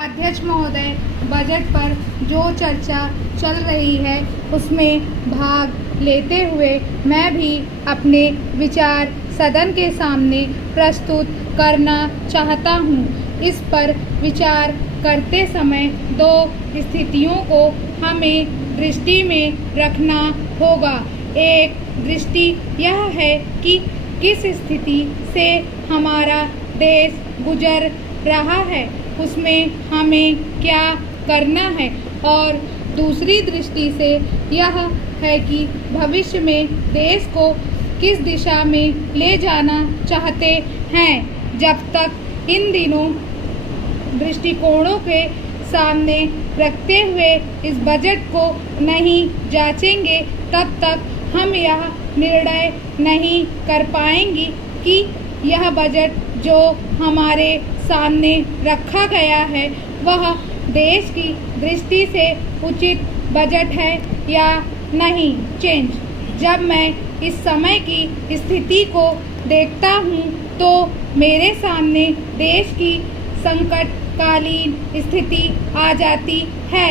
अध्यक्ष महोदय, बजट पर जो चर्चा चल रही है उसमें भाग लेते हुए मैं भी अपने विचार सदन के सामने प्रस्तुत करना चाहता हूँ। इस पर विचार करते समय दो स्थितियों को हमें दृष्टि में रखना होगा। एक दृष्टि यह है कि किस स्थिति से हमारा देश गुजर रहा है, उसमें हमें क्या करना है, और दूसरी दृष्टि से यह है कि भविष्य में देश को किस दिशा में ले जाना चाहते हैं। जब तक इन दिनों दृष्टिकोणों के सामने रखते हुए इस बजट को नहीं जांचेंगे, तब तक हम यह निर्णय नहीं कर पाएंगे कि यह बजट जो हमारे सामने रखा गया है वह देश की दृष्टि से उचित बजट है या नहीं। जब मैं इस समय की स्थिति को देखता हूँ तो मेरे सामने देश की संकटकालीन स्थिति आ जाती है।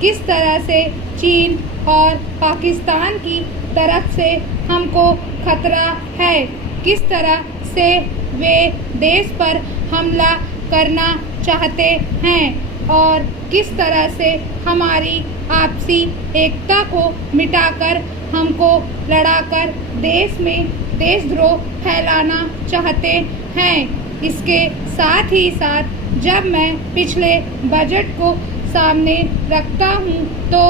किस तरह से चीन और पाकिस्तान की तरफ से हमको खतरा है, किस तरह से वे देश पर हमला करना चाहते हैं और किस तरह से हमारी आपसी एकता को मिटाकर हमको लड़ाकर देश में देशद्रोह फैलाना चाहते हैं। इसके साथ ही साथ जब मैं पिछले बजट को सामने रखता हूँ तो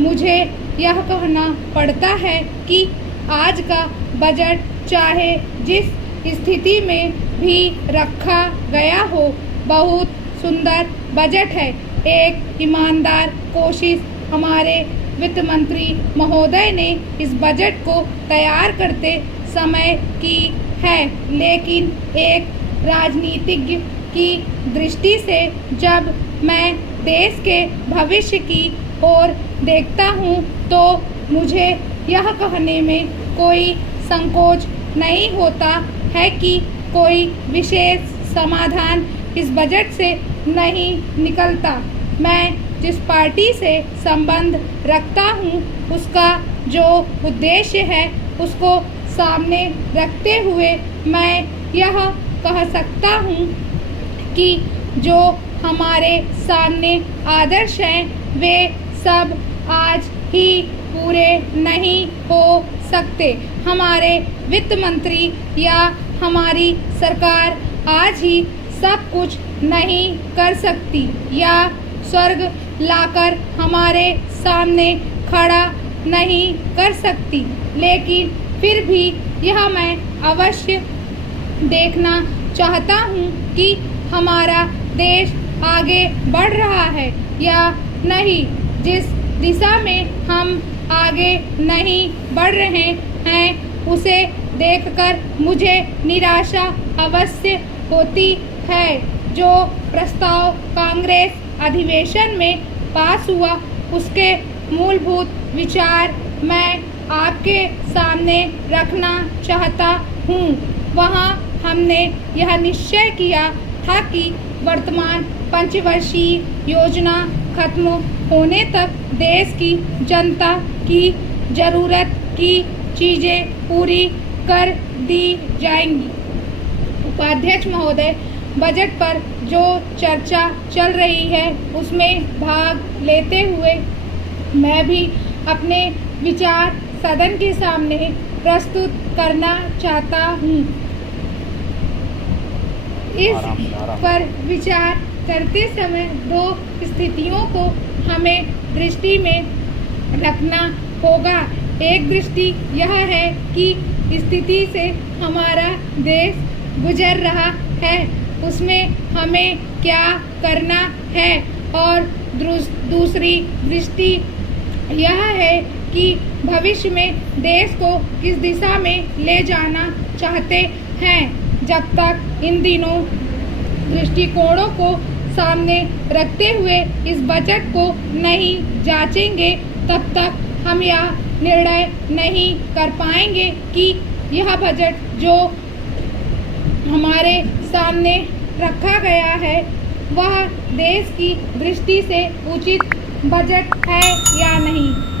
मुझे यह कहना पड़ता है कि आज का बजट चाहे जिस स्थिति में भी रखा गया हो, बहुत सुंदर बजट है। एक ईमानदार कोशिश हमारे वित्त मंत्री महोदय ने इस बजट को तैयार करते समय की है, लेकिन एक राजनीतिज्ञ की दृष्टि से जब मैं देश के भविष्य की ओर देखता हूँ तो मुझे यह कहने में कोई संकोच नहीं होता है कि कोई विशेष समाधान इस बजट से नहीं निकलता। मैं जिस पार्टी से संबंध रखता हूँ उसका जो उद्देश्य है उसको सामने रखते हुए मैं यह कह सकता हूँ कि जो हमारे सामने आदर्श हैं वे सब आज ही पूरे नहीं हो सकते। हमारे वित्त मंत्री या हमारी सरकार आज ही सब कुछ नहीं कर सकती या स्वर्ग लाकर हमारे सामने खड़ा नहीं कर सकती, लेकिन फिर भी यह मैं अवश्य देखना चाहता हूँ कि हमारा देश आगे बढ़ रहा है या नहीं। जिस दिशा में हम आगे नहीं बढ़ रहे हैं उसे देखकर मुझे निराशा अवश्य होती है। जो प्रस्ताव कांग्रेस अधिवेशन में पास हुआ उसके मूलभूत विचार मैं आपके सामने रखना चाहता हूँ। वहाँ हमने यह निश्चय किया था कि वर्तमान पंचवर्षीय योजना खत्म होने तक देश की जनता की जरूरत की चीज़ें पूरी कर दी जाएंगी। उपाध्यक्ष महोदय, बजट पर जो चर्चा चल रही है उसमें भाग लेते हुए मैं भी अपने विचार सदन के सामने प्रस्तुत करना चाहता हूँ। इस पर विचार करते समय दो स्थितियों को हमें दृष्टि में रखना होगा। एक दृष्टि यह है कि स्थिति से हमारा देश गुजर रहा है उसमें हमें क्या करना है, और दूसरी दृष्टि यह है कि भविष्य में देश को किस दिशा में ले जाना चाहते हैं। जब तक इन दिनों दृष्टिकोणों को सामने रखते हुए इस बजट को नहीं जांचेंगे, तब तक हम यह निर्णय नहीं कर पाएंगे कि यह बजट जो हमारे सामने रखा गया है वह देश की दृष्टि से उचित बजट है या नहीं।